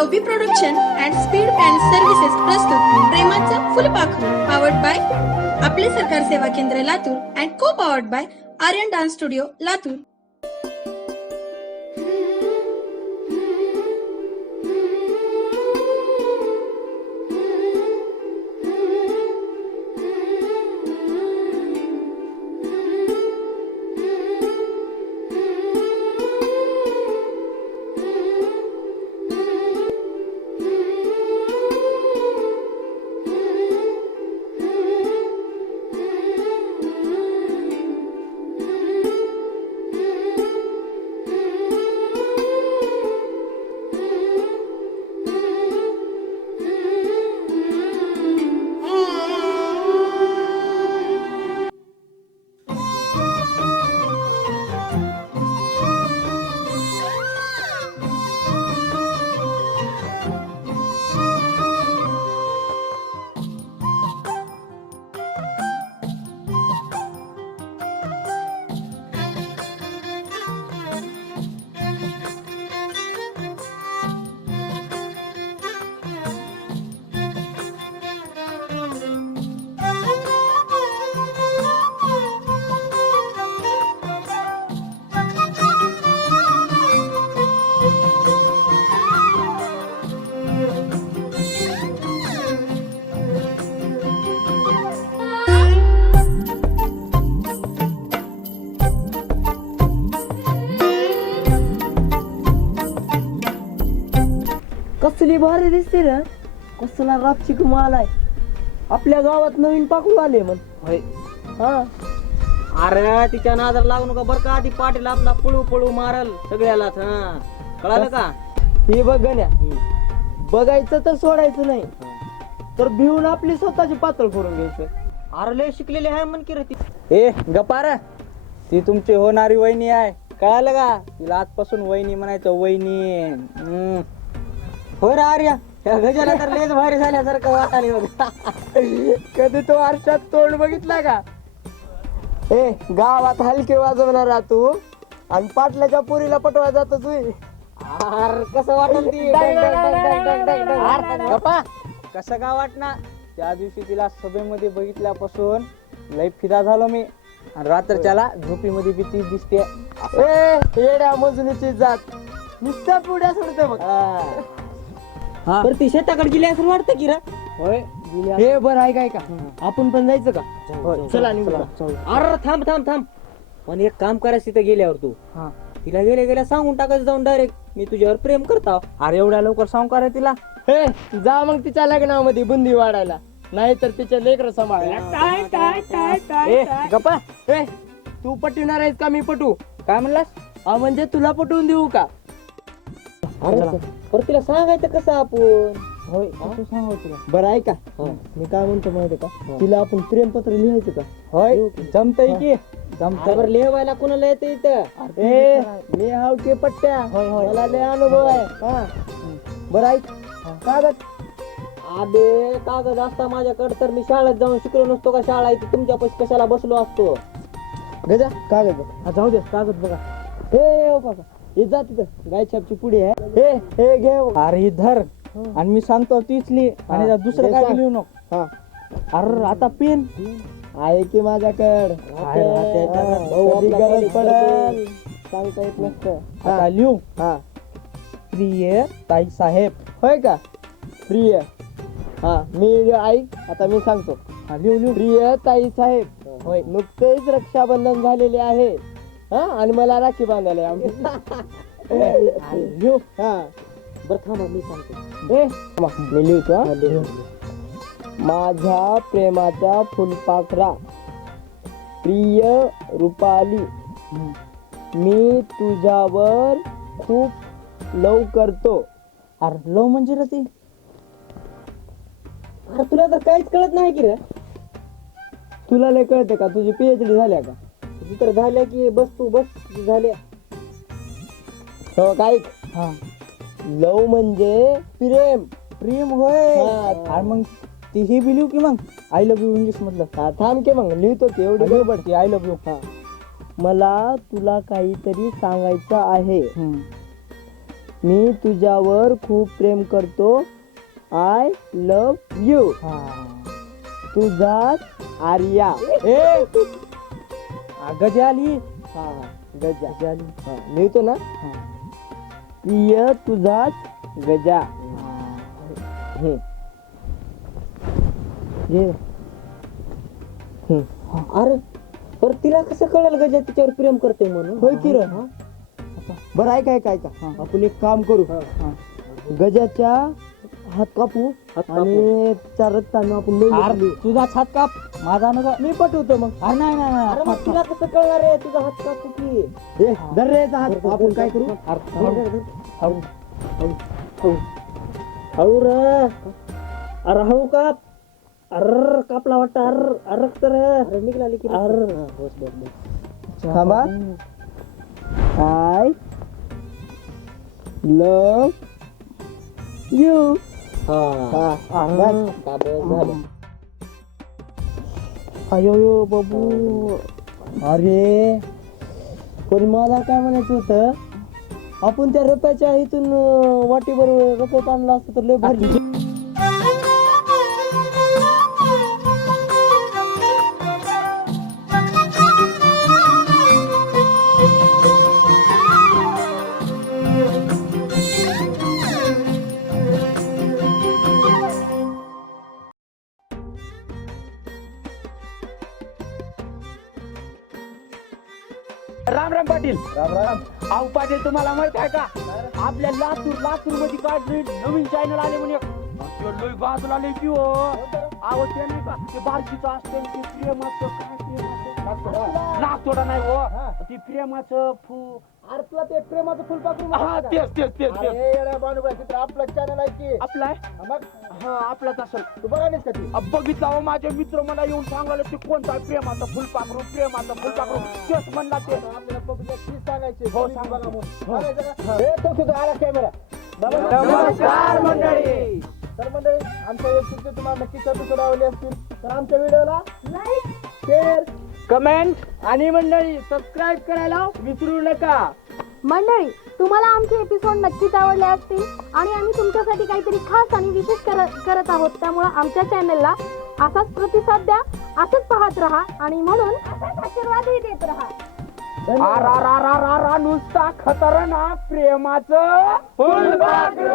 Love production and speed and services प्रस्तुत प्रेमाचं फुलपाखरू पावर्ड बाय आपले सरकार सेवा केंद्र Latur and co powered by Aryan dance studio Latur. कसली भारी दिसते ना कसला रापची आलाय. आपल्या गावात नवीन पाकळू आले मग होय. हा. अरे तिच्या नादाला लागू नका बरं का? ती पाटील आपला पळू पळू मारल सगळ्यालाच हा. कळालं का? हे बघ गण्या. बघायचं तर सोडायचं नाही. तर भिवून आपली स्वतःची पातळ करून घ्यायचं. अरे लय शिकलेली आहे म्हण की रे ती. ए गपार ती तुमची होणारी वहिनी आहे. कळालं का? तिला आजपासून वहिनी म्हणायचं वहिनी. हम्म. होय रे आर्या त्या गजाला तर लयच भारी झाल्यासारखं वाटाले बघ कधी तो आरशात तोंड बघितला का? ए गावात हलके वाजवणारा तू. आणि पाटलाच्या पुरीला पटवा जातो तू अरे कसं वाटल ती? गप्पा. कसं का वाटणार? त्या दिवशी तिला सभेमध्ये बघितल्यापासून लय फिदा झालो मी. आणि रात्रच्याला झोपीमध्ये बी ती दिसते. ए येड्या मोजणीची जात. नुसत्या पुढ्या सोडते बघ. तर ती शेताकडे गेली असं वाटतं की रे? होय हे बरं आहे काय का आपण पण जायचं का? चला निघू चला, चला. अरे थांब थांब थांब. पण एक काम करायचं तिथं गेल्यावर तू. तिला गेल्या गेल्या सांगून टाकायचं जाऊन डायरेक्ट मी तुझ्यावर प्रेम करता. अरे एवढ्या लवकर सांगू करा तिला? हे जा मग तिच्या लग्नामध्ये बुंदी वाढायला. नाही तर तिचे लेकर सांभाळायला ए गप्पा. ए तू पटवणार आहेस का मी पटू काय म्हणलास? हा म्हणजे तुला पटवून देऊ का? अरे पर तिला सांगायचं कसं आपण? होय असं सांगावं तिला बरं आहे का हो. मी काय म्हणतो माहिती का? तिला आपण प्रेमपत्र लिहायचं का? होय जमतय की? जमतय. बरं लिहायला कोणाला येतं इथं? ए मी हाव के पट्ट्या. मला लय अनुभव आहे. हा. बरं ऐक. कागद? अबे कागद असता माझ्याकडे तर मी शाळेत जाऊन शिकलो नसतो का? शाळा इथे तुमच्या पैसे कशाला बसलो असतो? गजा कागद. बघ. हा, जाऊ दे कागद बघा. हे काका हे जा तिथं. गाय छापची पुढे आहे. हे हे घे हो. अरे धर. आणि मी सांगतो तीच लिही आणि हा, दुसरं हे काय. लिहू नको. हा. अरे आता पेन. आहे की माझ्याकडे? आहे, आहे, आहे. भाऊ, कधी आपला गरज पडेल. सांगता येत नसतं. आता हा, लिहू. हा. प्रिय ताई साहेब. होय का? प्रिय. हा मी ऐक आता मी सांगतो. हा लिहू लिहू. प्रिय ताई साहेब होय. नुकतेच रक्षाबंधन झालेले आहे. हा आणि मला राखी बांधायला. लिहू हा. बरं थांबा मी सांगतो. ए थांबा, मी लिहितो हा. माझ्या प्रेमाच्या फुलपाखरा प्रिय रुपाली मी तुझ्यावर खूप लव करतो. अरे लो म्हणजे रे ती? अरे तुला तर काहीच कळत नाही की रे. तुला लय कळतं का? तुझी पीएचडी झाल्या का? तर झाल्या की बस तू बस झाल्या. हो काय हा. लव म्हणजे प्रेम. प्रेम होय. हा. मग ती हे बी लिहू की मग? आय लव्ह यू इंग्लिश मधलं. हा थांब की मग. लिहितो की एवढी गडबड की आय लव्ह यू हा. मला तुला काहीतरी सांगायचं आहे. मी तुझ्यावर खूप प्रेम करतो. आय लव यू तुझाच आर्या. ए! आ, गजा आली? हा हा गजा. हा लिहितो ना? प्रिय तुझाच गजा. हम्म. घे. हम्म. अरे पर तिला कसं कळेल गजा तिच्यावर प्रेम करते म्हणून? होय की रे? बरं ऐका ऐका ऐका. आपण एक काम करू. गजाच्या हात कापू. आणि तिचा रक्तानं आपण अरे. तुझा हात काप. माझा नका. मी पटवतो मग. अरे नाही नाही अरे मग तिला कसं कळणार रे तुझा हात काप की ए, धर रे याचा हात आपण काय करू? अरे हळू रे. अरे हळू काप. अर कापला वाटतं. अर अर तर अरे निघाली की अर. थांबा. I love you. हा झालं अयो यो बाबू अरे पण मला काय म्हणायचं होतं? आपण त्या रुपयाच्या इथून अं, वाटीभर रुपयात आणला असतं तर लय भारी. राम राम पाटील. राम राम अहो पाटील तुम्हाला माहीत आहे का? आपल्या लातूर लातूरमध्ये काय नवीन चॅनल आले म्हणे. ते लय बाजूला लय की हो अहो ते नाही का ते बारकीचं असते ते असतं काय प्रेम असतं प्रेमाचं नागतोडा नाही हो. ते प्रेमाचं फू अरे तुला ते प्रेमाचं फुल हा तेच तेच तेच तेच. आपलं चॅनल आहे की? आपला आहे? मग? हा आपलाच असेल. तू बघा नाहीस का ती? बघितला हो माझे मित्र मला येऊन सांगायला ते कोणता प्रेमाचा फुलपाखरू प्रेमाचा फुलपाखरू तेच म्हणला ते. आपल्याला पब्लिक तीच सांगायची हो, सांगा. बघा मग. सांगायचं का? ए, तो सुद्धा आला कॅमेरा नमस्कार. मंडळी. तर मंडळी आमच्या युट्यूबचे तुम्हाला नक्कीच एपिसोड आवडले असतील? तर आमच्या व्हिडिओला लाईक शेअर कमेंट आणि मंडळी सबस्क्राईब करायला विसरू नका. मंडळी तुम्हाला आमचे एपिसोड नक्कीच आवडले असतील आणि आम्ही तुमच्यासाठी काहीतरी खास आणि विशेष करत करत आहोत. त्यामुळे आमच्या चॅनलला असाच प्रतिसाद द्या असंच पाहत राहा आणि म्हणून असाच आशीर्वादही देत राहा. आरा रा रा रा रा नुसता खतरनाक प्रेमाचं फुलपाखरू